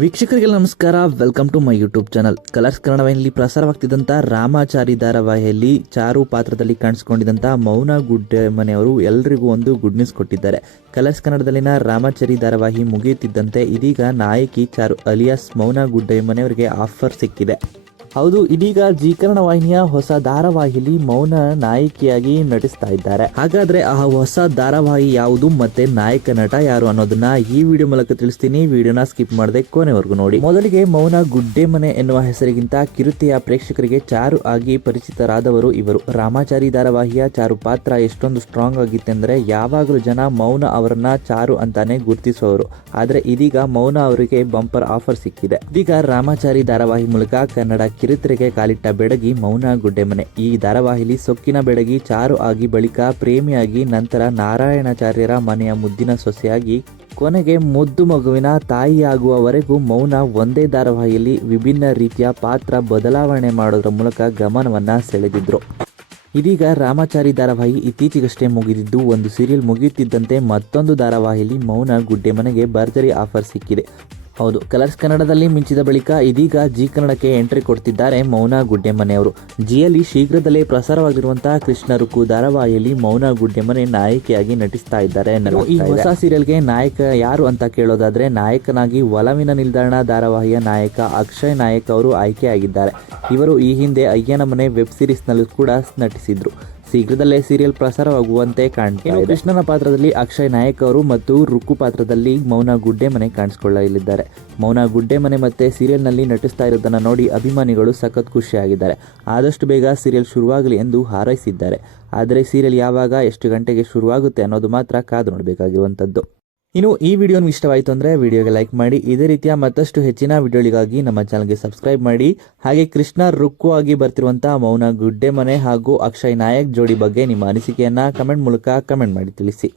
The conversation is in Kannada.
ವೀಕ್ಷಕರಿಗೆ ನಮಸ್ಕಾರ. Welcome to my YouTube channel Colors ಕನ್ನಡದಲ್ಲಿ ಪ್ರಸಾರವಾಗ್ತಿದ್ದಂಥ ರಾಮಾಚಾರಿ ಧಾರಾವಾಹಿಯಲ್ಲಿ ಚಾರು ಪಾತ್ರದಲ್ಲಿ ಕಾಣಿಸ್ಕೊಂಡಿದ್ದಂಥ ಮೌನ ಗುಡ್ಡೆ ಮನೆಯವರು ಎಲ್ರಿಗೂ ಒಂದು ಗುಡ್ ನ್ಯೂಸ್ ಕೊಟ್ಟಿದ್ದಾರೆ. ಕಲರ್ಸ್ ಕನ್ನಡದಲ್ಲಿನ ರಾಮಾಚಾರಿ ಧಾರಾವಾಹಿ ಮುಗಿಯುತ್ತಿದ್ದಂತೆ ಇದೀಗ ನಾಯಕಿ ಚಾರು ಅಲಿಯಾಸ್ ಮೌನ ಗುಡ್ಡೆ ಮನೆಯವರಿಗೆ ಆಫರ್ ಸಿಕ್ಕಿದೆ. ಹೌದು, ಇದೀಗ ಜೀಕರಣ ವಾಹಿನಿಯ ಹೊಸ ಧಾರಾವಾಹಿಲಿ ಮೌನ ನಾಯಕಿಯಾಗಿ ನಟಿಸ್ತಾ ಇದ್ದಾರೆ. ಹಾಗಾದ್ರೆ ಆ ಹೊಸ ಧಾರಾವಾಹಿ ಯಾವುದು ಮತ್ತೆ ನಾಯಕ ನಟ ಯಾರು ಅನ್ನೋದನ್ನ ಈ ವಿಡಿಯೋ ಮೂಲಕ ತಿಳಿಸ್ತೀನಿ. ವಿಡಿಯೋನ ಸ್ಕಿಪ್ ಮಾಡದೆ ಕೊನೆವರೆಗೂ ನೋಡಿ. ಮೊದಲಿಗೆ ಮೌನ ಗುಡ್ಡೆ ಮನೆ ಎನ್ನುವ ಹೆಸರಿಗಿಂತ ಕಿರುತೆಯ ಪ್ರೇಕ್ಷಕರಿಗೆ ಚಾರು ಆಗಿ ಪರಿಚಿತರಾದವರು ಇವರು. ರಾಮಾಚಾರಿ ಧಾರಾವಾಹಿಯ ಚಾರು ಪಾತ್ರ ಎಷ್ಟೊಂದು ಸ್ಟ್ರಾಂಗ್ ಆಗಿತ್ತೆಂದ್ರೆ ಯಾವಾಗಲೂ ಜನ ಮೌನ ಅವರನ್ನ ಚಾರು ಅಂತಾನೆ ಗುರುತಿಸುವವರು. ಆದ್ರೆ ಇದೀಗ ಮೌನ ಅವರಿಗೆ ಬಂಪರ್ ಆಫರ್ ಸಿಕ್ಕಿದೆ. ಇದೀಗ ರಾಮಾಚಾರಿ ಧಾರಾವಾಹಿ ಮೂಲಕ ಕನ್ನಡ ಕಿರುತೆರೆಗೆ ಕಾಲಿಟ್ಟ ಬೆಡಗಿ ಮೌನ ಗುಡ್ಡೆಮನೆ. ಈ ಧಾರಾವಾಹಿಲಿ ಸೊಕ್ಕಿನ ಬೆಡಗಿ ಚಾರು ಆಗಿ ಬಳಿಕ ಪ್ರೇಮಿಯಾಗಿ ನಂತರ ನಾರಾಯಣಾಚಾರ್ಯರ ಮನೆಯ ಮುದ್ದಿನ ಸೊಸೆಯಾಗಿ ಕೊನೆಗೆ ಮುದ್ದು ಮಗುವಿನ ತಾಯಿಯಾಗುವವರೆಗೂ ಮೌನ ಒಂದೇ ಧಾರಾವಾಹಿಯಲ್ಲಿ ವಿಭಿನ್ನ ರೀತಿಯ ಪಾತ್ರ ಬದಲಾವಣೆ ಮಾಡೋದ್ರ ಮೂಲಕ ಗಮನವನ್ನ ಸೆಳೆದಿದ್ರು. ಇದೀಗ ರಾಮಾಚಾರಿ ಧಾರಾವಾಹಿ ಇತ್ತೀಚೆಗಷ್ಟೇ ಮುಗಿದಿದ್ದು ಒಂದು ಸೀರಿಯಲ್ ಮುಗಿಯುತ್ತಿದ್ದಂತೆ ಮತ್ತೊಂದು ಧಾರಾವಾಹಿಯಲ್ಲಿ ಮೌನ ಗುಡ್ಡೆ ಮನೆಗೆ ಭರ್ಜರಿ ಆಫರ್ ಸಿಕ್ಕಿದೆ. ಹೌದು ಕಲರ್ಸ್ ಕನ್ನಡದಲ್ಲಿ ಮಿಂಚಿದ ಬಳಿಕ ಇದೀಗ ಜಿ ಕನ್ನಡಕ್ಕೆ ಎಂಟ್ರಿ ಕೊಡ್ತಿದ್ದಾರೆ ಮೌನ ಗುಡ್ಡೆಮನೆಯವರು ಜಿಯಲ್ಲಿ ಶೀಘ್ರದಲ್ಲೇ ಪ್ರಸಾರವಾಗಿರುವಂತಹ ಕೃಷ್ಣ ರುಕು ಧಾರಾವಾಹಿಯಲ್ಲಿ ಮೌನಾ ಗುಡ್ಡೆಮನೆ ನಾಯಕಿಯಾಗಿ ನಟಿಸ್ತಾ ಇದ್ದಾರೆ ಈ ಹೊಸ ಸೀರಿಯಲ್ಗೆ ನಾಯಕ ಯಾರು ಅಂತ ಕೇಳೋದಾದ್ರೆ ನಾಯಕನಾಗಿ ಒಲವಿನ ನಿಲ್ದಾಣ ಧಾರಾವಾಹಿಯ ನಾಯಕ ಅಕ್ಷಯ್ ನಾಯಕ್ ಅವರು ಆಯ್ಕೆಯಾಗಿದ್ದಾರೆ. ಇವರು ಈ ಹಿಂದೆ ಅಯ್ಯನ ಮನೆ ವೆಬ್ ಸೀರೀಸ್ನಲ್ಲೂ ಕೂಡ ನಟಿಸಿದ್ರು. ಶೀಘ್ರದಲ್ಲೇ ಸೀರಿಯಲ್ ಪ್ರಸಾರವಾಗುವಂತೆ ಕಾಣ್ತಾ ಇದೆ. ಕೃಷ್ಣನ ಪಾತ್ರದಲ್ಲಿ ಅಕ್ಷಯ್ ನಾಯಕ್ ಅವರು ಮತ್ತು ರುಕ್ಕು ಪಾತ್ರದಲ್ಲಿ ಮೌನ ಗುಡ್ಡೆ ಮನೆ ಕಾಣಿಸಿಕೊಳ್ಳಲಿದ್ದಾರೆ. ಮೌನ ಗುಡ್ಡೆ ಮನೆ ಮತ್ತೆ ಸೀರಿಯಲ್ನಲ್ಲಿ ನಟಿಸ್ತಾ ಇರೋದನ್ನ ನೋಡಿ ಅಭಿಮಾನಿಗಳು ಸಖತ್ ಖುಷಿಯಾಗಿದ್ದಾರೆ. ಆದಷ್ಟು ಬೇಗ ಸೀರಿಯಲ್ ಶುರುವಾಗಲಿ ಎಂದು ಹಾರೈಸಿದ್ದಾರೆ. ಆದರೆ ಸೀರಿಯಲ್ ಯಾವಾಗ ಎಷ್ಟು ಗಂಟೆಗೆ ಶುರುವಾಗುತ್ತೆ ಅನ್ನೋದು ಮಾತ್ರ ಕಾದು ನೋಡಬೇಕಾಗಿರುವಂಥದ್ದು. ಇನ್ನು ಈ ವಿಡಿಯೋ ಇಷ್ಟವಾಯಿತು ಅಂದರೆ ವಿಡಿಯೋಗೆ ಲೈಕ್ ಮಾಡಿ, ಇದೇ ರೀತಿಯ ಮತ್ತಷ್ಟು ಹೆಚ್ಚಿನ ವಿಡಿಯೋಗಳಿಗಾಗಿ ನಮ್ಮ ಚಾನಲ್ಗೆ ಸಬ್ಸ್ಕ್ರೈಬ್ ಮಾಡಿ. ಹಾಗೆ ಕೃಷ್ಣ ರುಕ್ಕು ಆಗಿ ಬರ್ತಿರುವಂತಹ ಮೌನ ಗುಡ್ಡೆ ಮನೆ ಹಾಗೂ ಅಕ್ಷಯ್ ನಾಯಕ್ ಜೋಡಿ ಬಗ್ಗೆ ನಿಮ್ಮ ಅನಿಸಿಕೆಯನ್ನು ಕಮೆಂಟ್ ಮೂಲಕ ಕಮೆಂಟ್ ಮಾಡಿ ತಿಳಿಸಿ.